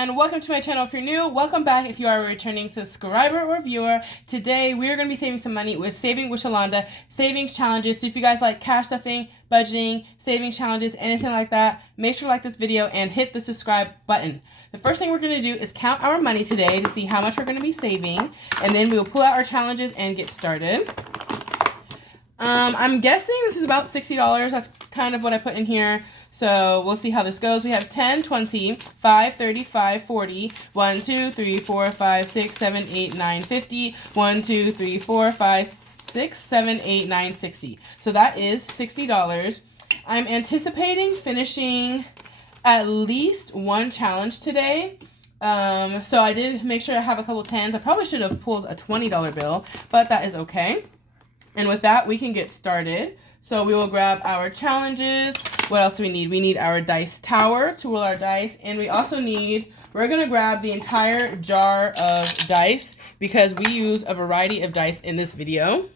and welcome to my channel if you're new. Welcome back if you are a returning subscriber or viewer. Today we are going to be saving some money with Saving with Shalonda savings challenges. So if you guys like cash stuffing, budgeting, savings challenges, anything like that, make sure to like this video and hit the subscribe button. The first thing we're going to do is count our money today to see how much we're going to be saving, and then we will pull out our challenges and get started. I'm guessing this is about $60. That's kind of what I put in here. So we'll see how this goes. We have 10, 20, 5, 35, 40, 1, 2, 3, 4, 5, 6, 7, 8, 9, 50, 1, 2, 3, 4, 5, 6, 7, 8, 9, 60. So that is $60. I'm anticipating finishing at least one challenge today. So I did make sure I have a couple 10s. I probably should have pulled a $20 bill, but that is okay. And with that, we can get started. So we will grab our challenges. What else do we need? We need our dice tower to roll our dice. And we also need, we're going to grab the entire jar of dice because we use a variety of dice in this video.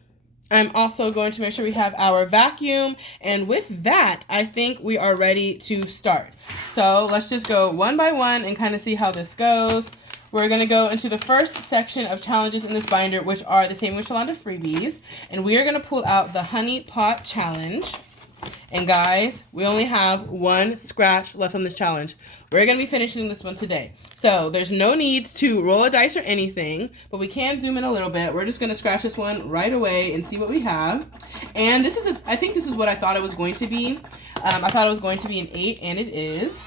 I'm also going to make sure we have our vacuum. And with that, I think we are ready to start. So let's just go one by one and kind of see how this goes. We're going to go into the first section of challenges in this binder, which are the Saving with Shalonda freebies. And we are going to pull out the Honey Pot Challenge. And guys, we only have one scratch left on this challenge. We're going to be finishing this one today. So there's no need to roll a dice or anything, but we can zoom in a little bit. We're just going to scratch this one right away and see what we have. And this is, I think this is what I thought it was going to be. I thought it was going to be an 8, and it is.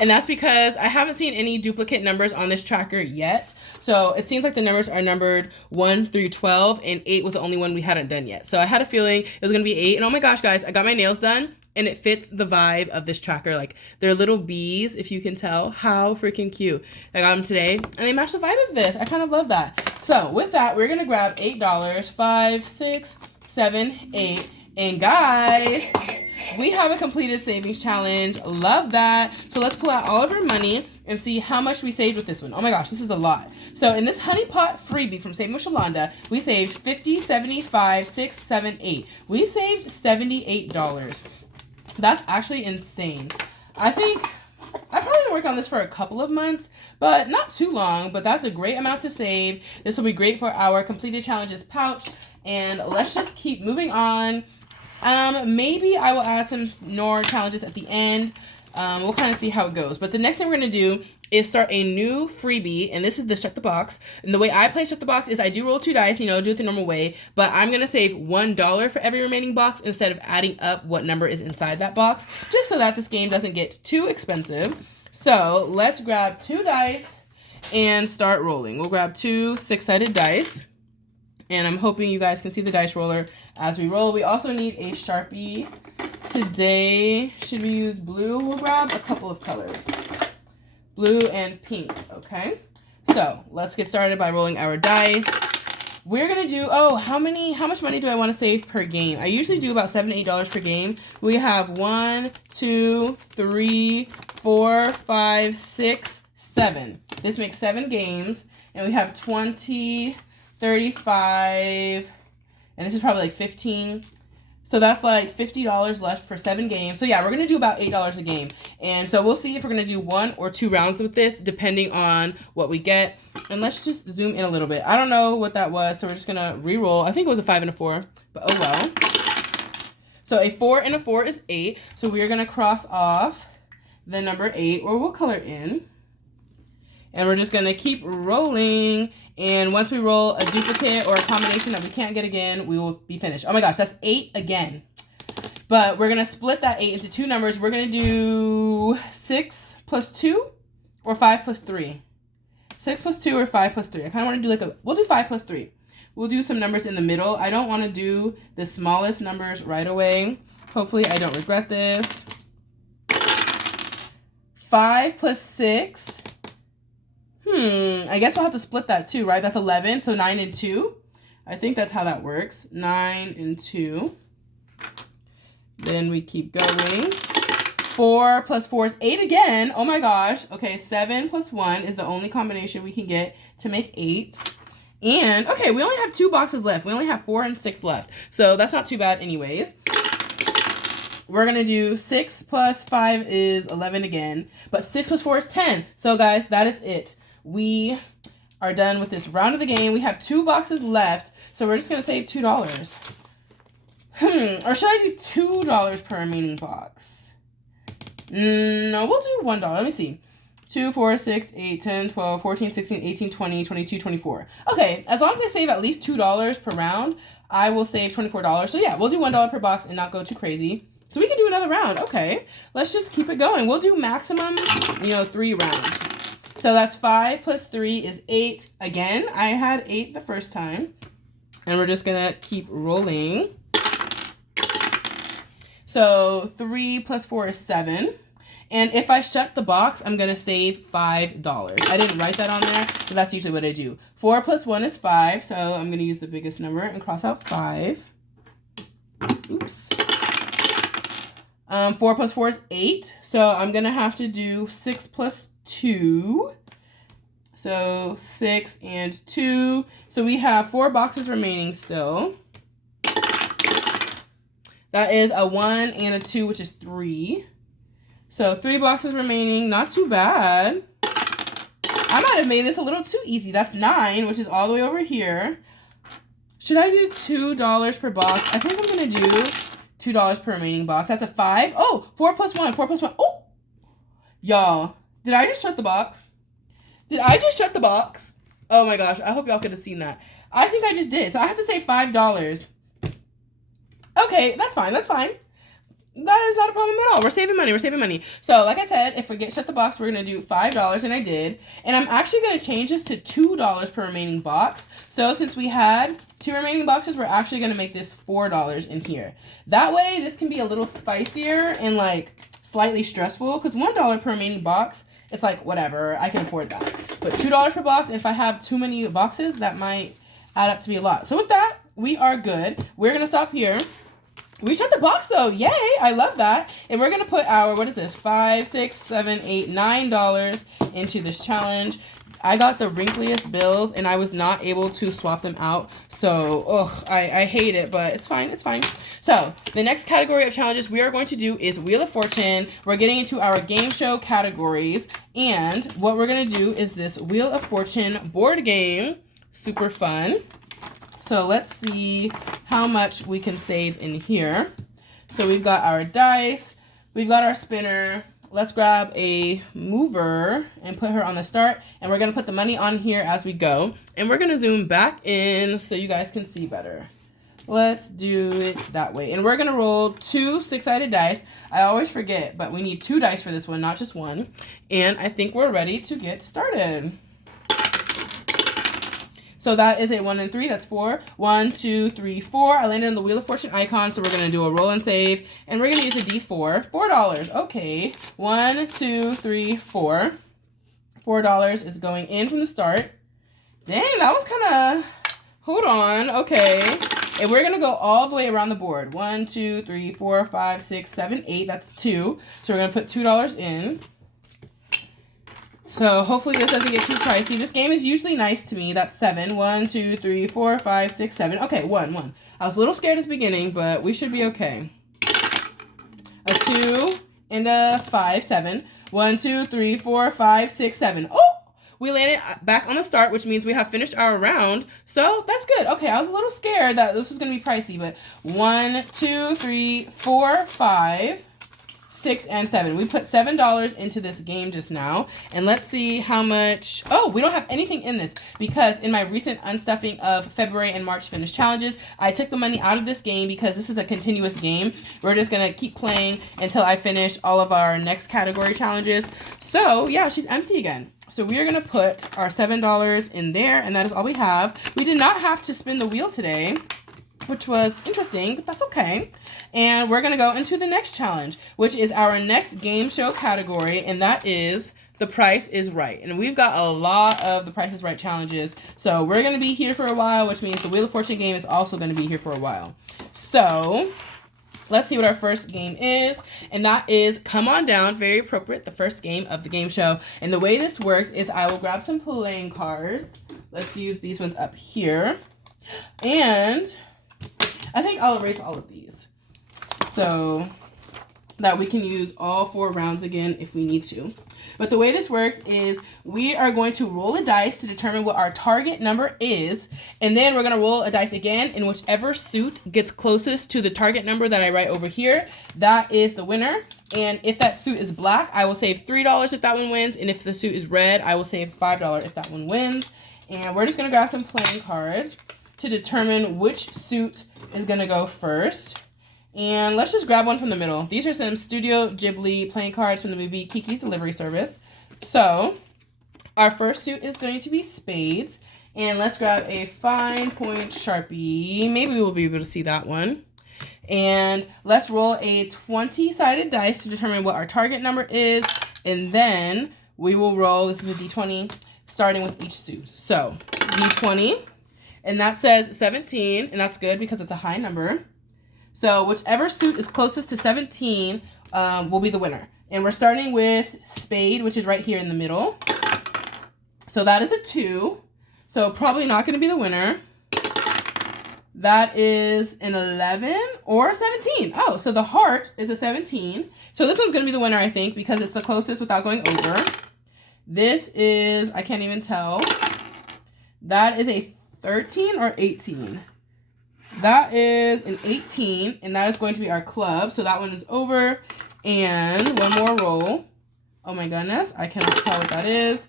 And that's because I haven't seen any duplicate numbers on this tracker yet. So it seems like the numbers are numbered 1 through 12, and 8 was the only one we hadn't done yet. So I had a feeling it was going to be 8. And oh my gosh, guys, I got my nails done, and it fits the vibe of this tracker. Like, they're little bees, if you can tell. How freaking cute. I got them today, and they match the vibe of this. I kind of love that. So with that, we're going to grab $8, 5, 6, 7, 8. And guys, we have a completed savings challenge. Love that. So let's pull out all of our money and see how much we saved with this one. Oh my gosh, this is a lot. So in this Honey Pot freebie from Saving with Shalonda, we saved 50, 75, 6, 7, 8. We saved $78. That's actually insane. I think I've probably been working on this for a couple of months, but not too long, but that's a great amount to save. This will be great for our completed challenges pouch. And let's just keep moving on. Maybe I will add some more challenges at the end. We'll kind of see how it goes. But the next thing we're going to do is start a new freebie. And this is the Shut the Box. And the way I play Shut the Box is I do roll 2 dice, do it the normal way. But I'm going to save $1 for every remaining box instead of adding up what number is inside that box. Just so that this game doesn't get too expensive. So let's grab 2 dice and start rolling. We'll grab 2 6-sided dice. And I'm hoping you guys can see the dice roller as we roll. We also need a Sharpie. Today, should we use blue? We'll grab a couple of colors. Blue and pink, okay? So, let's get started by rolling our dice. We're going to do, how much money do I want to save per game? I usually do about $7 to $8 per game. We have 1, 2, 3, 4, 5, 6, 7. This makes 7 games. And we have 20... 35, and this is probably like 15. So that's like $50 left for 7 games. So yeah, we're going to do about $8 a game. And so we'll see if we're going to do 1 or 2 rounds with this, depending on what we get. And let's just zoom in a little bit. I don't know what that was, so we're just going to re-roll. I think it was a 5 and a 4, but oh well. So a 4 and a 4 is 8. So we are going to cross off the number 8, or we'll color in. And we're just going to keep rolling. And once we roll a duplicate or a combination that we can't get again, we will be finished. Oh my gosh, that's 8 again. But we're going to split that 8 into 2 numbers. We're going to do 6 plus 2 or 5 plus 3. 6 plus 2 or 5 plus 3. I kind of want to do we'll do 5 plus 3. We'll do some numbers in the middle. I don't want to do the smallest numbers right away. Hopefully I don't regret this. 5 plus 6. I guess I'll have to split that too, right? That's 11, so 9 and 2. I think that's how that works. 9 and 2. Then we keep going. 4 plus 4 is 8 again. Oh my gosh. Okay, 7 plus 1 is the only combination we can get to make 8. And, okay, we only have 2 boxes left. We only have 4 and 6 left. So that's not too bad anyways. we're going to do 6 plus 5 is 11 again. But 6 plus 4 is 10. So, guys, that is it. We are done with this round of the game. We have 2 boxes left. So, we're just going to save $2. Or should I do $2 per remaining box? No, we'll do $1. Let me see. 2, 4, 6, 8, 10, 12, 14, 16, 18, 20, 22, 24. Okay, as long as I save at least $2 per round, I will save $24. So yeah, we'll do $1 per box and not go too crazy. So we can do another round. Okay, let's just keep it going. We'll do maximum, 3 rounds. So that's 5 plus 3 is 8. Again, I had 8 the first time. And we're just gonna keep rolling. So 3 plus 4 is 7. And if I shut the box, I'm going to save $5. I didn't write that on there, but that's usually what I do. 4 plus 1 is 5, so I'm going to use the biggest number and cross out 5. Oops. 4 plus 4 is 8, so I'm going to have to do 6 plus 2. So 6 and 2. So we have 4 boxes remaining still. That is a 1 and a 2, which is 3. So 3 boxes remaining, not too bad. I might have made this a little too easy. That's 9, which is all the way over here. Should I do $2 per box? I think I'm going to do $2 per remaining box. That's a 5. Oh, 4 plus 1, 4 plus 1. Oh, y'all, did I just shut the box? Did I just shut the box? Oh my gosh, I hope y'all could have seen that. I think I just did. So I have to save $5. Okay, that's fine. That's fine. That is not a problem at all. We're saving money. We're saving money. So, like I said, if we get shut the box, we're going to do $5, and I did. And I'm actually going to change this to $2 per remaining box. So, since we had 2 remaining boxes, we're actually going to make this $4 in here. That way, this can be a little spicier and, slightly stressful. Because $1 per remaining box, it's like, whatever. I can afford that. But $2 per box, and if I have too many boxes, that might add up to be a lot. So, with that, we are good. We're going to stop here. We shut the box though. Yay. I love that. And we're going to put our, what is this? $5, $6, $7, $8, $9 into this challenge. I got the wrinkliest bills and I was not able to swap them out. So, I hate it, but it's fine. It's fine. So, the next category of challenges we are going to do is Wheel of Fortune. We're getting into our game show categories. And what we're going to do is this Wheel of Fortune board game. Super fun. So let's see how much we can save in here. So we've got our dice, we've got our spinner. Let's grab a mover and put her on the start. And we're gonna put the money on here as we go. And we're gonna zoom back in so you guys can see better. Let's do it that way. And we're gonna roll 2 6-sided dice. I always forget, but we need 2 dice for this one, not just 1. And I think we're ready to get started. So that is a 1 and 3. That's 4. 1, 2, 3, 4. I landed on the Wheel of Fortune icon, so we're going to do a roll and save. And we're going to use a D4. $4. Okay. 1, 2, 3, 4. $4 is going in from the start. Dang, that was kind of... Hold on. Okay. And we're going to go all the way around the board. 1, 2, 3, 4, 5, 6, 7, 8. That's 2. So we're going to put $2 in. So hopefully this doesn't get too pricey. This game is usually nice to me. That's 7. 1, 2, 3, 4, 5, 6, 7. Okay, 1. I was a little scared at the beginning, but we should be okay. A 2 and a 5, 7. 1, 2, 3, 4, 5, 6, 7. Oh! We landed back on the start, which means we have finished our round. So that's good. Okay, I was a little scared that this was going to be pricey, but 1, 2, 3, 4, 5, 6, and 7. We put $7 into this game just now. And let's see how much... Oh, we don't have anything in this because in my recent unstuffing of February and March finish challenges, I took the money out of this game because this is a continuous game. We're just going to keep playing until I finish all of our next category challenges. So, yeah, she's empty again. So we are going to put our $7 in there, and that is all we have. We did not have to spin the wheel today, which was interesting, but that's okay. And we're going to go into the next challenge, which is our next game show category, and that is The Price is Right. And we've got a lot of The Price is Right challenges, so we're going to be here for a while, which means the Wheel of Fortune game is also going to be here for a while. So let's see what our first game is, and that is Come On Down, very appropriate, the first game of the game show. And the way this works is I will grab some playing cards. Let's use these ones up here. And I think I'll erase all of these. So that we can use all 4 rounds again if we need to. But the way this works is we are going to roll a dice to determine what our target number is, and then we're going to roll a dice again, and whichever suit gets closest to the target number that I write over here, that is the winner. And if that suit is black, I will save $3 if that one wins, and if the suit is red, I will save $5 if that one wins. And we're just going to grab some playing cards to determine which suit is going to go first. And let's just grab one from the middle. These are some Studio Ghibli playing cards from the movie Kiki's Delivery Service. So our first suit is going to be spades. And let's grab a fine point Sharpie. Maybe we'll be able to see that one. And let's roll a 20-sided dice to determine what our target number is. And then we will roll, this is a D20, starting with each suit. So D20, and that says 17, and that's good because it's a high number. So whichever suit is closest to 17 will be the winner. And we're starting with spade, which is right here in the middle. So that is a 2. So probably not going to be the winner. That is an 11 or a 17. Oh, so the heart is a 17. So this one's going to be the winner, I think, because it's the closest without going over. This is, I can't even tell. That is a 13 or 18. That is an 18, and that is going to be our club. So that one is over. And one more roll. Oh my goodness, I cannot tell what that is.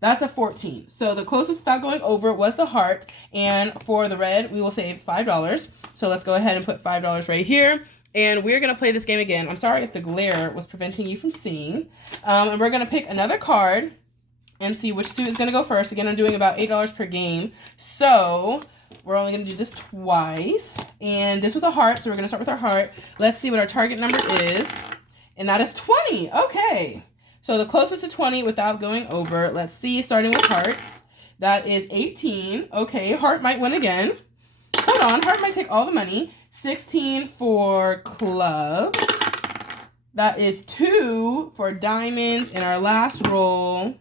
That's a 14. So the closest without going over was the heart. And for the red, we will save $5. So let's go ahead and put $5 right here. And we're going to play this game again. I'm sorry if the glare was preventing you from seeing. And we're going to pick another card and see which suit is going to go first. Again, I'm doing about $8 per game. So we're only going to do this twice. And this was a heart, so we're going to start with our heart. Let's see what our target number is. And that is 20. Okay. So the closest to 20 without going over. Let's see, starting with hearts. That is 18. Okay, heart might win again. Hold on, heart might take all the money. 16 for clubs. That is 2 for diamonds in our last roll.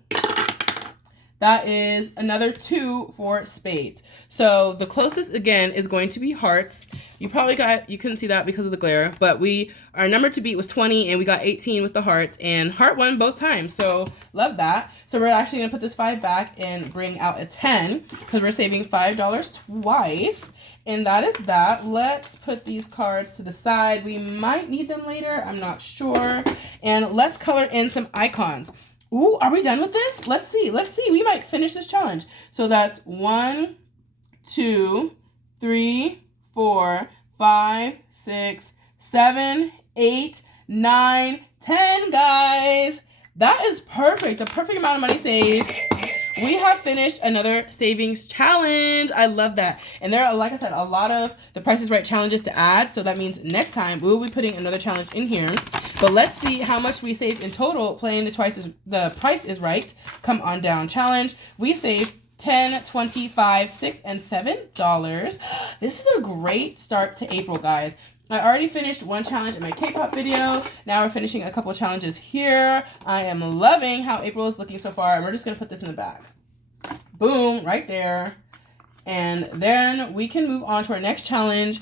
That is another 2 for spades. So the closest again is going to be hearts. You couldn't see that because of the glare, but our number to beat was 20 and we got 18 with the hearts, and heart won both times. So love that. So we're actually gonna put this 5 back and bring out a 10 because we're saving $5 twice. And that is that. Let's put these cards to the side. We might need them later, I'm not sure. And let's color in some icons. Ooh, are we done with this? Let's see. We might finish this challenge. So that's 1, 2, 3, 4, 5, 6, 7, 8, 9, 10, guys. That is perfect. The perfect amount of money saved. We have finished another savings challenge. I love that. And there are, like I said, a lot of the Price is Right challenges to add. So that means next time we will be putting another challenge in here. But let's see how much we saved in total playing the Price is Right Come On Down challenge. We saved $10, $25, $6, and $7. This is a great start to April, guys. I already finished one challenge in my K-pop video. Now we're finishing a couple challenges here. I am loving how April is looking so far. And we're just going to put this in the back. Boom, right there. And then we can move on to our next challenge.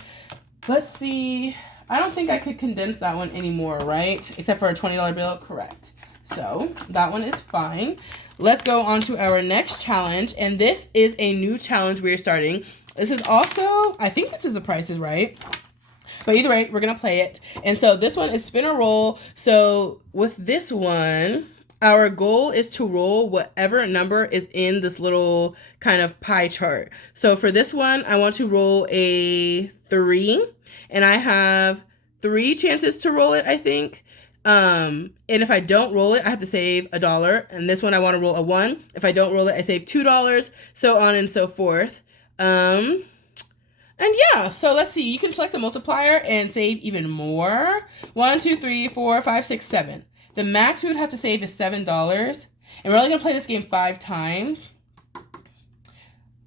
Let's see. I don't think I could condense that one anymore, right? Except for a $20 bill, correct. So that one is fine. Let's go on to our next challenge. And this is a new challenge we're starting. This is also, I think this is the Price is Right. But either way, we're going to play it. And so this one is spin or roll. So with this one, our goal is to roll whatever number is in this little kind of pie chart. So for this one, I want to roll a 3. And I have 3 chances to roll it, I think. And if I don't roll it, I have to save $1. And this one, I want to roll a 1. If I don't roll it, I save $2. So on and so forth. And yeah, so let's see. You can select the multiplier and save even more. 1, 2, 3, 4, 5, 6, 7. The max we would have to save is $7. And we're only going to play this game 5 times.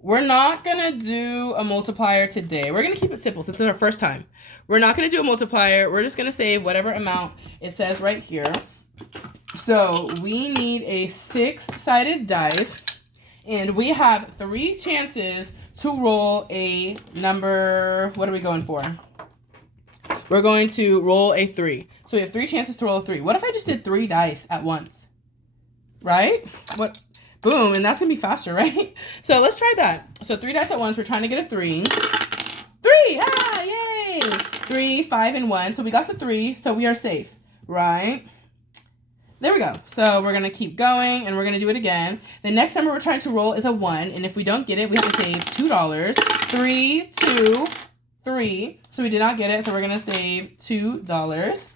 We're not going to do a multiplier today. We're going to keep it simple since it's our first time. We're not going to do a multiplier. We're just going to save whatever amount it says right here. So we need a 6-sided dice. And we have 3 chances to roll a number. What are we going for? we're going to roll a 3. So we have 3 chances to roll a 3. What if I just did 3 dice at once? Right? What? Boom, and that's gonna be faster, right? So let's try that. So 3 dice at once, we're trying to get a 3. 3, ah, yay! 3, 5, and 1, so we got the 3, so we are safe, right? There we go. So we're gonna keep going, and we're gonna do it again. The next number we're trying to roll is a 1, and if we don't get it, we have to save $2. 3, 2, 3, so we did not get it, so we're gonna save $2.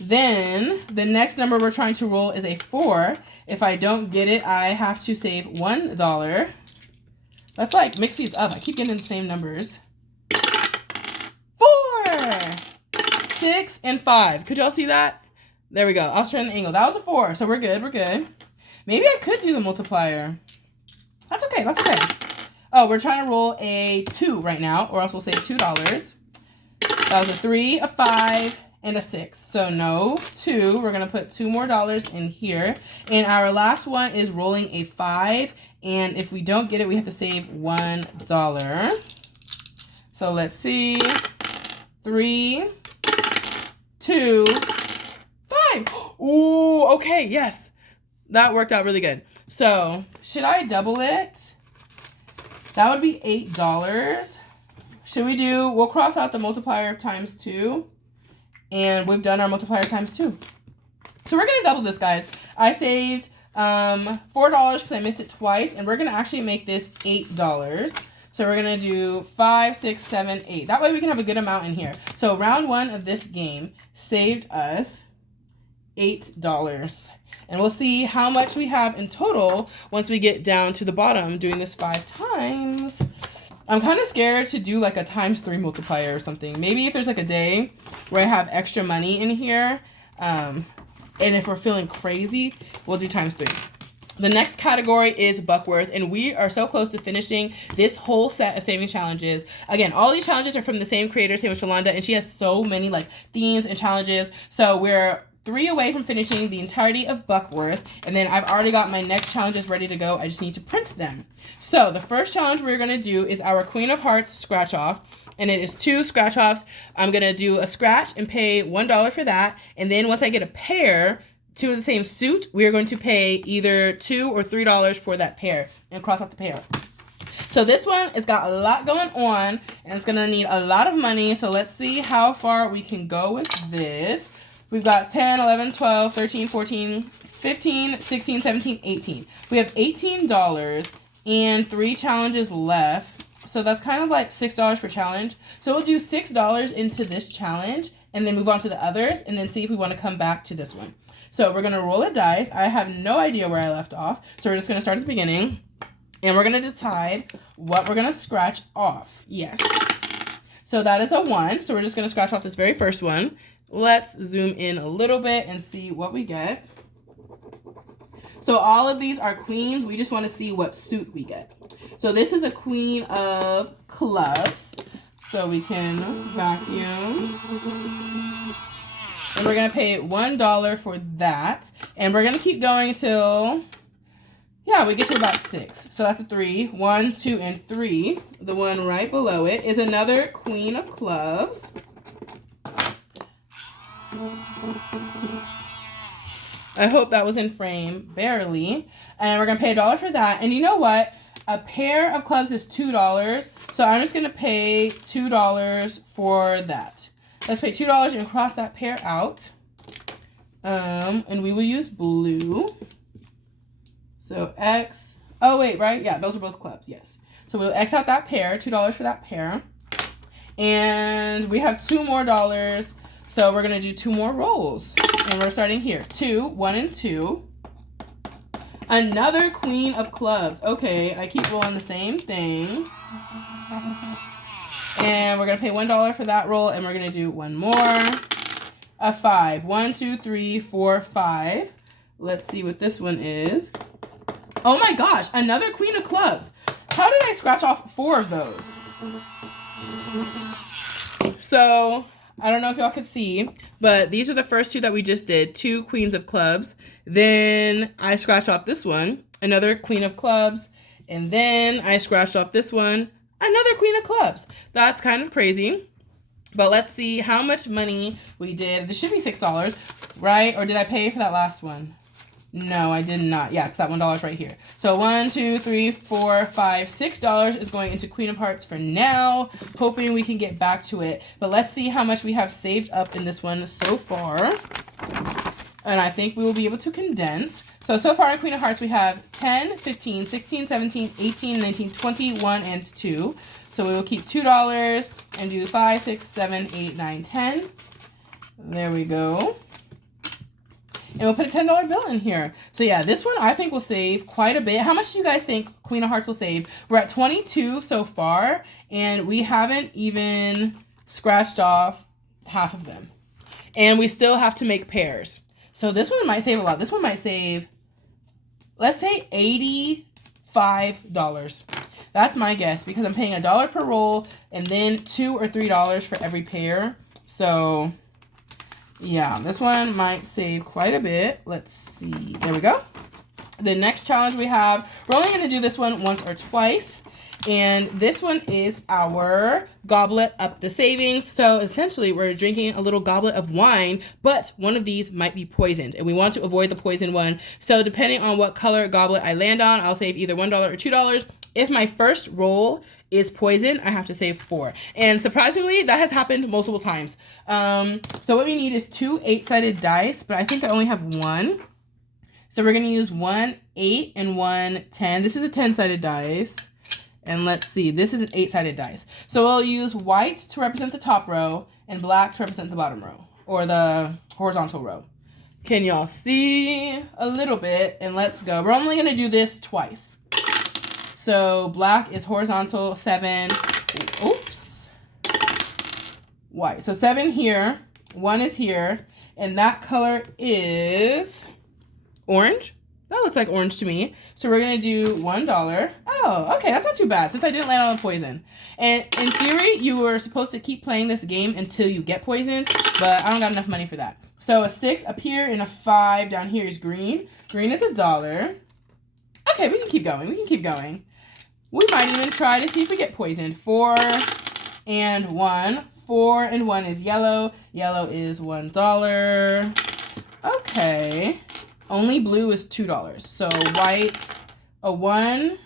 Then the next number we're trying to roll is a 4. If I don't get it, I have to save $1. Let's like mix these up. I keep getting the same numbers. 4, 6, and 5. Could y'all see that? There we go. I'll turn the angle. That was a 4, so we're good. We're good. Maybe I could do the multiplier. That's okay. That's okay. Oh, we're trying to roll a 2 right now, or else we'll save $2. That was a 3, a 5, and a 6. So no 2. We're going to put $2 more in here. And our last one is rolling a 5. And if we don't get it, we have to save $1. So let's see. 3, 2, 5. Ooh, okay, yes. That worked out really good. So should I double it? That would be $8. Should we do, we'll cross out the multiplier times 2. And we've done our multiplier times 2. So we're going to double this, guys. I saved $4 because I missed it twice. And we're going to actually make this $8. So we're going to do 5, 6, 7, 8. That way we can have a good amount in here. So round 1 of this game saved us $8. And we'll see how much we have in total once we get down to the bottom doing this 5 times. I'm kind of scared to do like a times 3 multiplier or something. Maybe if there's like a day where I have extra money in here, and if we're feeling crazy, we'll do times 3. The next category is Buckworth, and we are so close to finishing this whole set of saving challenges. Again, all these challenges are from the same creator, same with Shalonda, and she has so many like themes and challenges. So we're 3 away from finishing the entirety of Buckworth, and then I've already got my next challenges ready to go. I just need to print them. So the first challenge we're going to do is our Queen of Hearts scratch off, and it is 2 scratch offs. I'm going to do a scratch and pay $1 for that, and then once I get a pair, 2 of the same suit, we are going to pay either $2 or $3 for that pair and cross out the pair. So this one, it's got a lot going on, and it's going to need a lot of money, so let's see how far we can go with this. We've got 10, 11, 12, 13, 14, 15, 16, 17, 18. We have $18 and 3 challenges left. So that's kind of like $6 per challenge. So we'll do $6 into this challenge and then move on to the others and then see if we want to come back to this one. So we're going to roll a dice. I have no idea where I left off. So we're just going to start at the beginning and we're going to decide what we're going to scratch off. Yes. So that is a 1. So we're just going to scratch off this very first one. Let's zoom in a little bit and see what we get. So all of these are queens. We just want to see what suit we get. So this is a queen of clubs. So we can vacuum. And we're going to pay $1 for that. And we're going to keep going till, yeah, we get to about 6. So that's a 3. 1, 2, and 3. The one right below it is another queen of clubs. I hope that was in frame, barely. And we're going to pay $1 for that. And you know what? A pair of clubs is $2. So I'm just going to pay $2 for that. Let's pay $2 and cross that pair out. And we will use blue. So X. Oh, wait, right? Yeah, those are both clubs. Yes. So we'll X out that pair. $2 for that pair. And we have $2 more. So we're going to do 2 more rolls. And we're starting here. 2, 1, and 2. Another queen of clubs. Okay, I keep rolling the same thing. And we're going to pay $1 for that roll. And we're going to do 1 more. A 5. 1, 2, 3, 4, 5. Let's see what this one is. Oh my gosh, another queen of clubs. How did I scratch off 4 of those? So I don't know if y'all could see, but these are the first 2 that we just did. 2 queens of clubs. Then I scratched off this one, another queen of clubs. And then I scratched off this one, another queen of clubs. That's kind of crazy. But let's see how much money we did. This should be $6, right? Or did I pay for that last one? No, I did not. Yeah, because that $1 is right here. So $1, $2, $3, $4, $5, $6 is going into Queen of Hearts for now. Hoping we can get back to it. But let's see how much we have saved up in this one so far. And I think we will be able to condense. So far in Queen of Hearts, we have 10, 15, 16, 17, 18, 19, 21, and 2. So we will keep $2 and do 5, 6, 7, 8, 9, 10. There we go. And we'll put a $10 bill in here. So yeah, this one I think will save quite a bit. How much do you guys think Queen of Hearts will save? We're at 22 so far, and we haven't even scratched off half of them. And we still have to make pairs. So this one might save a lot. This one might save, let's say $85. That's my guess, because I'm paying $1 per roll and then $2 or $3 for every pair. So yeah, this one might save quite a bit. Let's see. There we go. The next challenge we have, we're only going to do this one once or twice. And this one is our goblet up the savings. So essentially, we're drinking a little goblet of wine, but one of these might be poisoned, and we want to avoid the poison one. So depending on what color goblet I land on, I'll save either $1 or $2. If my first roll is poison, I have to save 4. And surprisingly, that has happened multiple times. So what we need is 2 8-sided dice, but I think I only have 1. So we're going to use 1 8 and 1 10. This is a 10-sided dice. And let's see, this is an 8-sided dice. So we'll use white to represent the top row and black to represent the bottom row, or the horizontal row. Can y'all see a little bit? And let's go. We're only going to do this twice. So black is horizontal, 7. Oops. White. So 7 here, 1 is here, and that color is orange. That looks like orange to me. So we're going to do $1. Oh, okay, that's not too bad since I didn't land on the poison. And in theory, you were supposed to keep playing this game until you get poisoned, but I don't got enough money for that. So a 6 up here and a 5 down here is green. Green is $1. Okay, we can keep going. We can keep going. We might even try to see if we get poisoned. 4 and 1. 4 and 1 is yellow. Yellow is $1. Okay. Only blue is $2. So white, a 1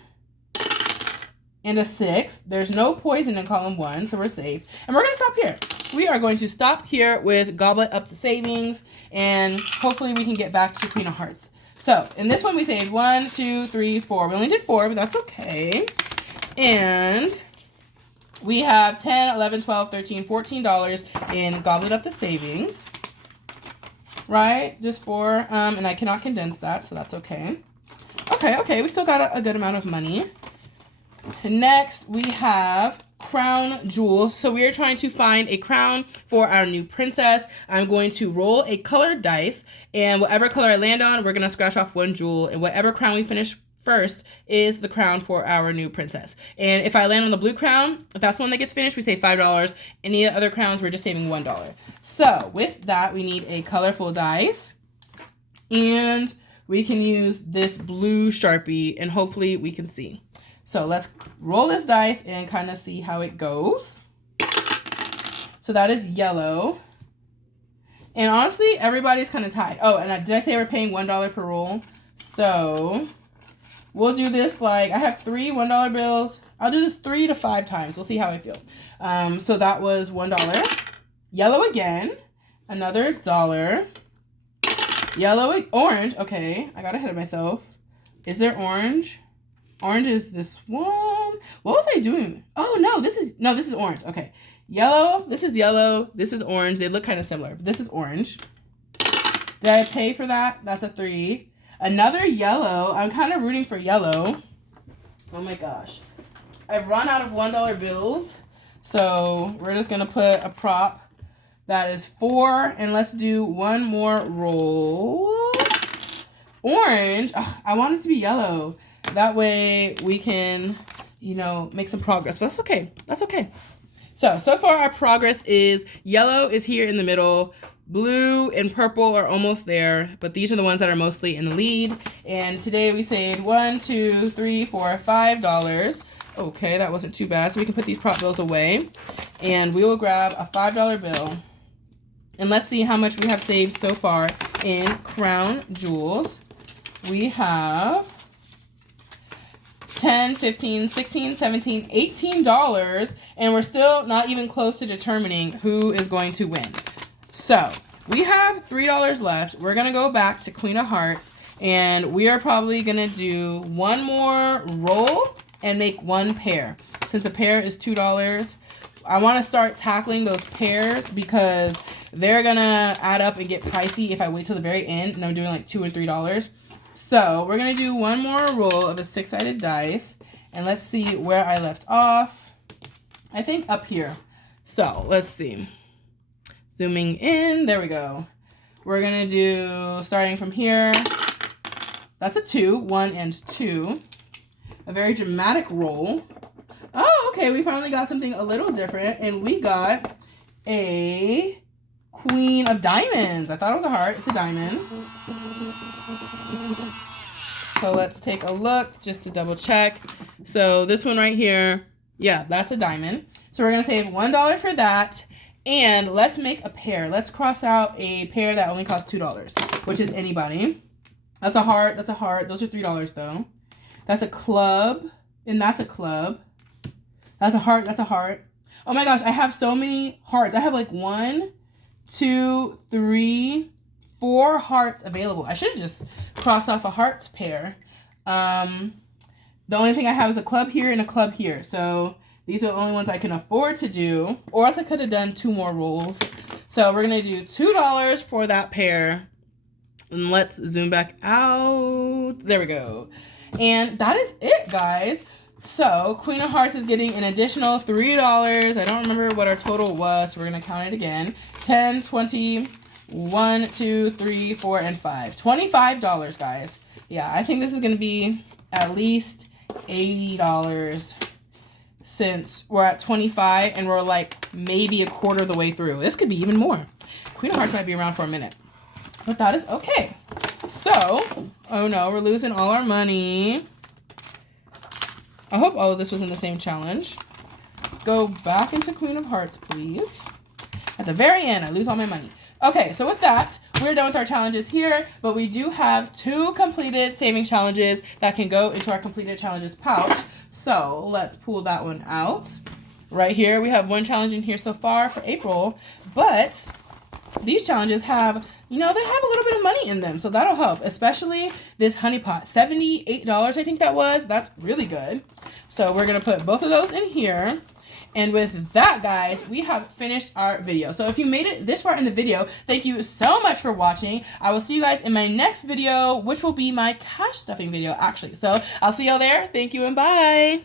and a 6. There's no poison in column 1, so we're safe. And we're going to stop here. We are going to stop here with Goblet Up the Savings, and hopefully we can get back to Queen of Hearts. So in this one we saved 1, 2, 3, 4. We only did 4, but that's okay. And we have $10, $11, $12, $13, $14 in Goblet Up the Savings. Right? Just 4. And I cannot condense that, so that's okay. Okay. We still got a good amount of money. Next, we have crown jewels. So we are trying to find a crown for our new princess. I'm going to roll a colored dice, and whatever color I land on, we're going to scratch off 1 jewel, and whatever crown we finish first is the crown for our new princess. And if I land on the blue crown, if that's the one that gets finished, we save $5. Any other crowns, we're just saving $1. So with that, we need a colorful dice, and we can use this blue Sharpie, and hopefully we can see. So let's roll this dice and kind of see how it goes. So that is yellow. And honestly, everybody's kind of tied. Oh, and did I say we're paying $1 per roll? So we'll do this like, I have 3 $1 bills. I'll do this 3 to 5 times. We'll see how I feel. So that was $1. Yellow again. Another $1. Yellow, orange. Okay, I got ahead of myself. Is there orange? Orange is this one. What was I doing? Oh, no, this is orange. Okay. Yellow. This is yellow. This is orange. They look kind of similar. But this is orange. Did I pay for that? That's a 3. Another yellow. I'm kind of rooting for yellow. Oh, my gosh. I've run out of $1 bills. So we're just going to put a prop. That is 4. And let's do 1 more roll. Orange. Ugh, I want it to be yellow. That way we can, make some progress. But that's okay. That's okay. So far our progress is yellow is here in the middle. Blue and purple are almost there. But these are the ones that are mostly in the lead. And today we saved $1, $2, $3, $4, $5. Okay, that wasn't too bad. So we can put these prop bills away. And we will grab a $5 bill. And let's see how much we have saved so far in crown jewels. We have $10, $15, $16, $17, $18. And we're still not even close to determining who is going to win. So we have $3 left. We're going to go back to Queen of Hearts. And we are probably going to do one more roll and make one pair. Since a pair is $2, I want to start tackling those pairs because they're going to add up and get pricey if I wait till the very end and I'm doing like $2 or $3. So we're going to do one more roll of a 6-sided dice. And let's see where I left off. I think up here. So let's see. Zooming in. There we go. We're going to do, starting from here. That's a 2, 1 and 2. A very dramatic roll. Oh, okay, we finally got something a little different, and we got a Queen of Diamonds. I thought it was a heart. It's a diamond. So let's take a look just to double check. So this one right here, yeah, that's a diamond. So we're going to save $1 for that, and let's make a pair. Let's cross out a pair that only costs $2, which is anybody. That's a heart. That's a heart. Those are $3, though. That's a club, and that's a club. That's a heart. That's a heart. Oh my gosh, I have so many hearts. I have like 1, 2, 3, 4 hearts available. I should have just crossed off a hearts pair. The only thing I have is a club here and a club here. So these are the only ones I can afford to do. Or else I could have done 2 more rolls. So we're going to do $2 for that pair. And let's zoom back out. There we go. And that is it, guys. So Queen of Hearts is getting an additional $3. I don't remember what our total was, so we're going to count it again. 10, 20, 1, 2, 3, 4, and 5. $25, guys. Yeah, I think this is going to be at least $80 since we're at 25 and we're like maybe a quarter of the way through. This could be even more. Queen of Hearts might be around for a minute. But that is okay. So, oh no, we're losing all our money. I hope all of this was in the same challenge. Go back into Queen of Hearts, please. At the very end, I lose all my money. Okay, so with that, we're done with our challenges here, but we do have 2 completed saving challenges that can go into our completed challenges pouch. So let's pull that one out. Right here, we have 1 challenge in here so far for April, but these challenges have, you know, they have a little bit of money in them, so that'll help, especially this honey pot. $78, I think that was. That's really good. So we're going to put both of those in here. And with that, guys, we have finished our video. So if you made it this far in the video, thank you so much for watching. I will see you guys in my next video, which will be my cash stuffing video, actually. So I'll see y'all there. Thank you and bye.